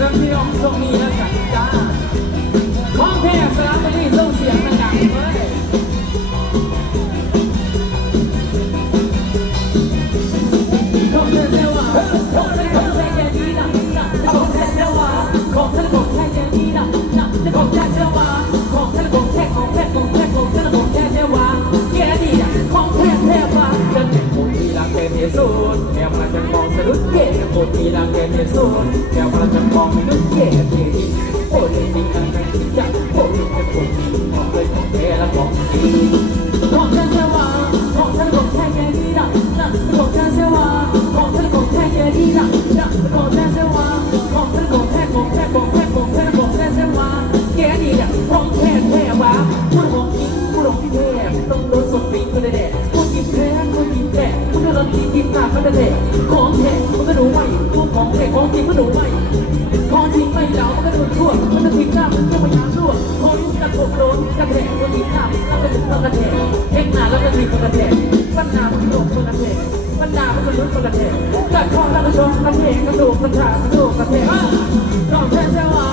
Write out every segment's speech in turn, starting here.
ครับพี่น้องช่วงนี้นะจ๊ะจ้าห้องแพทย์สามพัดนี่ส่งเสียงนะจ๊ะ ของเทของจริงมันดูไม่ของจริงไม่เหลามันก็โดนทั่วมันจะทิ้งหน้ามันก็พยายามชั่ว กโดกระแทกคนอีกหน้าแล้วก็ถึงกระแทกเอ็กหนาแล้วก็ถึงคนกระแทกปัญหามันโดนคนกระแทกปัญหามันก็ลุ้นคนกระแทกกัดคอแล้วก็ชนกระแทกกระดูกกระชากกระดูกกระแทกของแท้แท้วา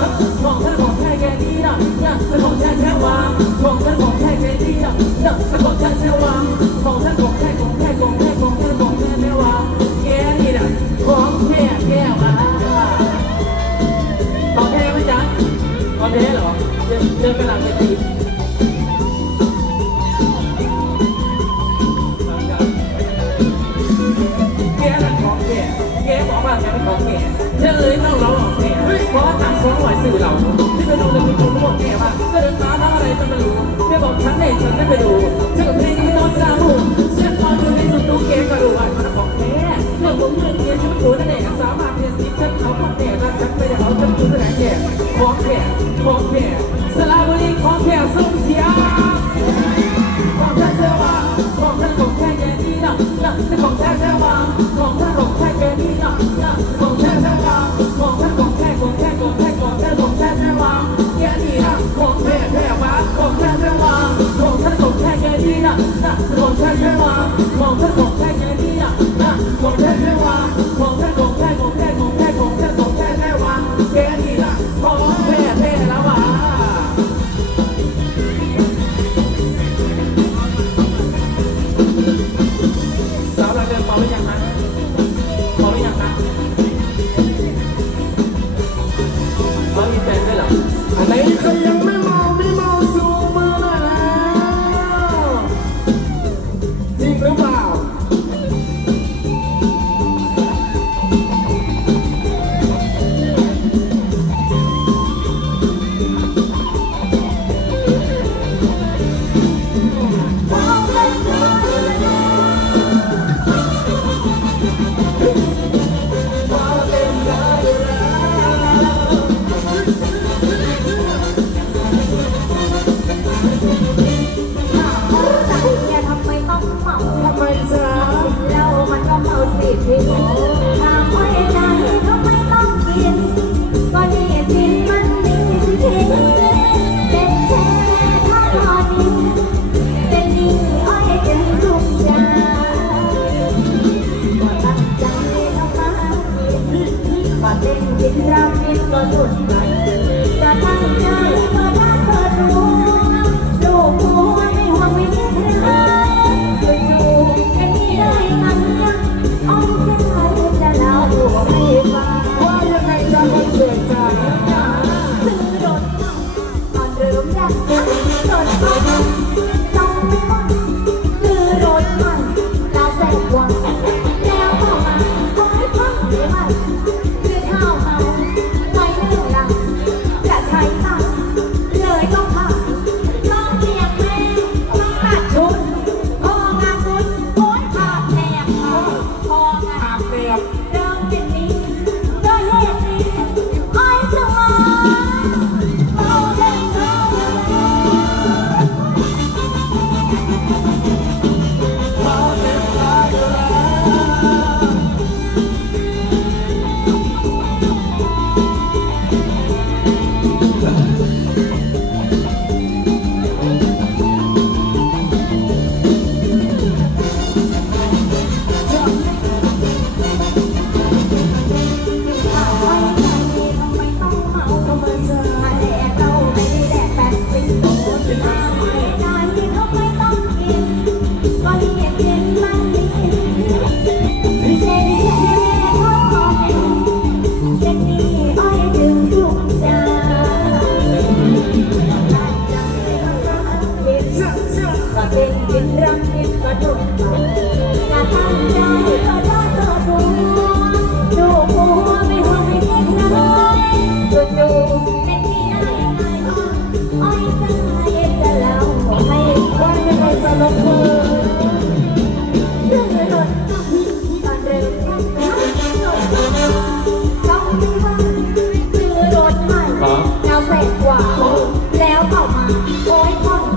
ของแท้ของแท้แกนี่นะนะของแท้แท้วาของแท้ของแท้แกนี่นะนะของแท้แท้วา แกนั่นของแกแกบอกว่าแกนั่นของแกเฉลยต้องร้องของแกเพราะตามของหน่วยสื่อเราที่ไปดูเลยมีคนรู้ว่าแกว่าก็เดินมาทำอะไรจะไม่รู้แค่บอกฉันเองฉันไม่เป็น เป็นกินรักกินก็สุดใจจะตั้งใจก็รักเธอรู้ลูกหัวในห้องไม่เท่า My time.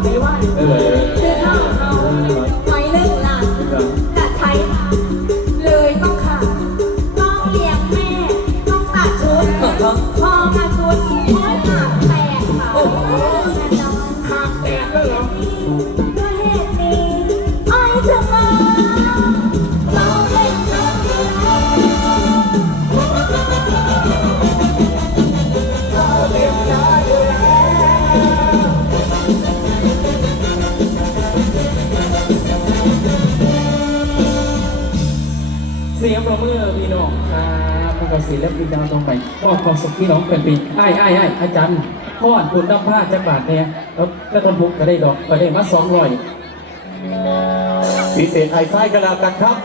หรือว่าเออเสื้อผ้าเราไว้เลิกลาตัใช้เลยต้องขาดต้องเลี้ยงแม่ ต้องตัดชุดพอมาชุดโอ้ยหัแตกค่ะหักแตกแล้ ประมือพี่น้องครับมันก็ศิลปินดาวตรงไปมอบความสุขพี่น้องเป็นปีไอ้ไอ้ไอ้อาจารย์พ่อนคุณน้ำผ้าจักรบาทเนี่ยแล้วแล้วคนพุกก็ได้ดอกก็ได้มาสองร้อยพิเศษไอ้ไส้กระลาตักครับ